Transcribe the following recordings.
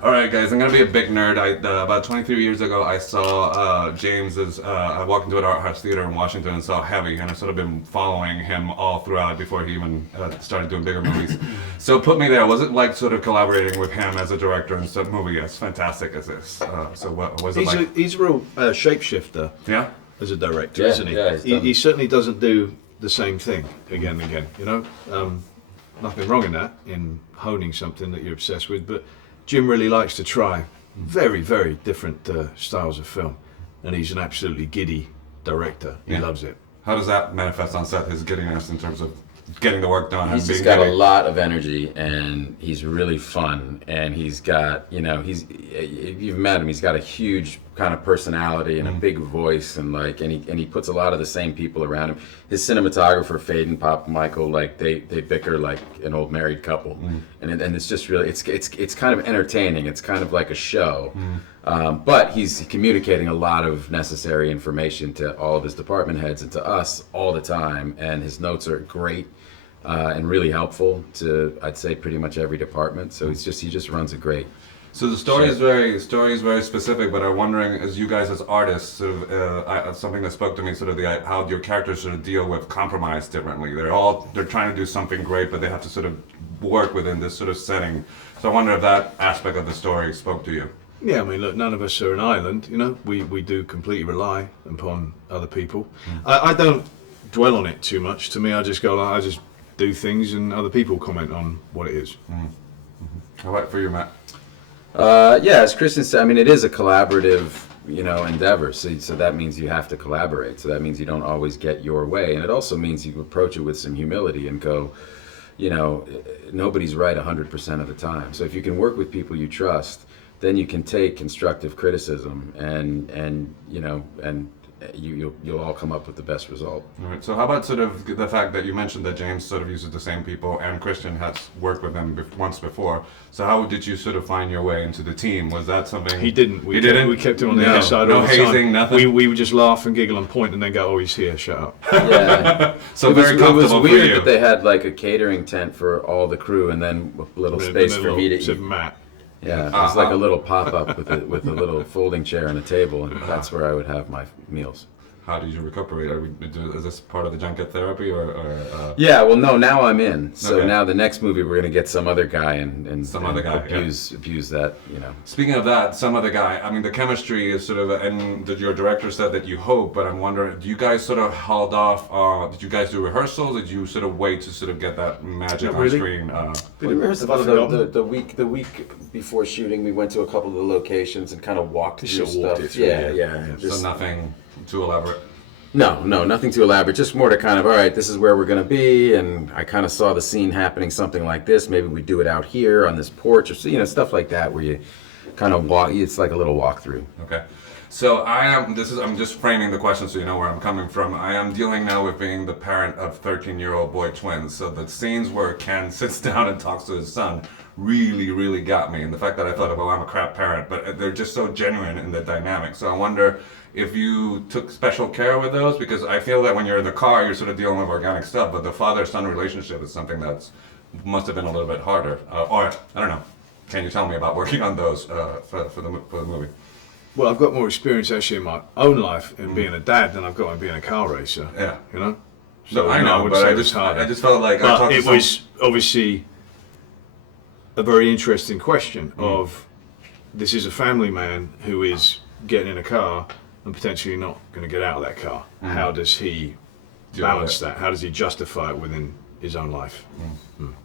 All right, guys, I'm gonna be a big nerd. About 23 years ago, I saw James's. I walked into an art house theater in Washington and saw Heavy, and I've sort of been following him all throughout before he even started doing bigger movies. So put me there. Was it like sort of collaborating with him as a director in some movie as fantastic as this? So what was it like? He's a real shapeshifter. Yeah. As a director, isn't he? Yeah, He certainly doesn't do the same thing again and again. You know, nothing wrong in that, in honing something that you're obsessed with, but Jim really likes to try very, very different styles of film, and he's an absolutely giddy director. He loves it. How does that manifest on set? His giddiness in terms of getting the work done. He's and being just got giddy? a lot of energy, and he's really fun, and he's got, if you've met him, he's got a huge kind of personality and a big voice, and he puts a lot of the same people around him. His cinematographer, Fade and Pop Michael, they bicker like an old married couple, and it's just really, it's kind of entertaining. It's kind of like a show, but he's communicating a lot of necessary information to all of his department heads and to us all the time, and his notes are great. And really helpful to, I'd say, pretty much every department. So he just runs a great. So the story is very specific, but I'm wondering, as you guys as artists, sort of something that spoke to me, sort of how your characters sort of deal with compromise differently. They're trying to do something great, but they have to sort of work within this sort of setting. So I wonder if that aspect of the story spoke to you. Yeah, I mean, look, none of us are an island. You know, we do completely rely upon other people. I don't dwell on it too much. To me, I just go, I just do things, and other people comment on what it is. How about for you, Matt? Yeah, as Christian said, I mean, it is a collaborative, endeavor. So that means you have to collaborate. So that means you don't always get your way, and it also means you approach it with some humility and go, nobody's right 100% of the time. So if you can work with people you trust, then you can take constructive criticism, and you'll all come up with the best result. All right. So how about sort of the fact that you mentioned that James sort of uses the same people, and Christian has worked with them once before. So how did you sort of find your way into the team? Was that something? He didn't. He didn't. We kept him on the outside no all the hazing, time. nothing. We would just laugh and giggle and point, and then go, "Oh, he's here. Shut up." Yeah. So very comfortable It was for weird you. that they had like a catering tent for all the crew, and then a little space for me to Except eat. Matt. Yeah, it was like a little pop-up with a little folding chair and a table, and that's where I would have my meals. How did you recuperate? Is this part of the junket therapy or Yeah, well, no, now I'm in. So Okay. now the next movie we're gonna get some other guy and Some other guy, abuse that, Speaking of that, some other guy. I mean, the chemistry is sort of, and your director said that you hope, but I'm wondering, do you guys sort of held off? Did you guys do rehearsals? Did you sort of wait to sort of get that magic Not on really. screen? We rehearsed Have I about forgotten? the week before shooting. We went to a couple of the locations and kind of walked through Just walked stuff. it through, Yeah, yeah. yeah. So Just- nothing too elaborate. No, nothing too elaborate. Just more to kind of, all right, this is where we're going to be, and I kind of saw the scene happening, something like this. Maybe we do it out here on this porch, or stuff like that, where you kind of walk. It's like a little walkthrough. Okay. So I'm just framing the question so you know where I'm coming from. I am dealing now with being the parent of 13-year-old boy twins. So the scenes where Ken sits down and talks to his son really, really got me. And the fact that I thought, well, I'm a crap parent, but they're just so genuine in the dynamic. So I wonder if you took special care with those, because I feel that when you're in the car, you're sort of dealing with organic stuff, but the father-son relationship is something that's must have been a little bit harder. Or, I don't know. Can you tell me about working on those for the movie? Well, I've got more experience actually in my own life in being a dad than I've got in being a car racer. Yeah. You know. So I know, would but say I it was just harder. felt like I But talked to it was obviously a very interesting question of, this is a family man who is getting in a car and potentially not going to get out of that car. How does he balance that? How does he justify it within his own life?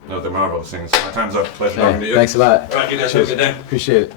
No, they're marvelous things. My time's up. Pleasure talking to you. Thanks a lot. All right, you guys have a good day. Appreciate it.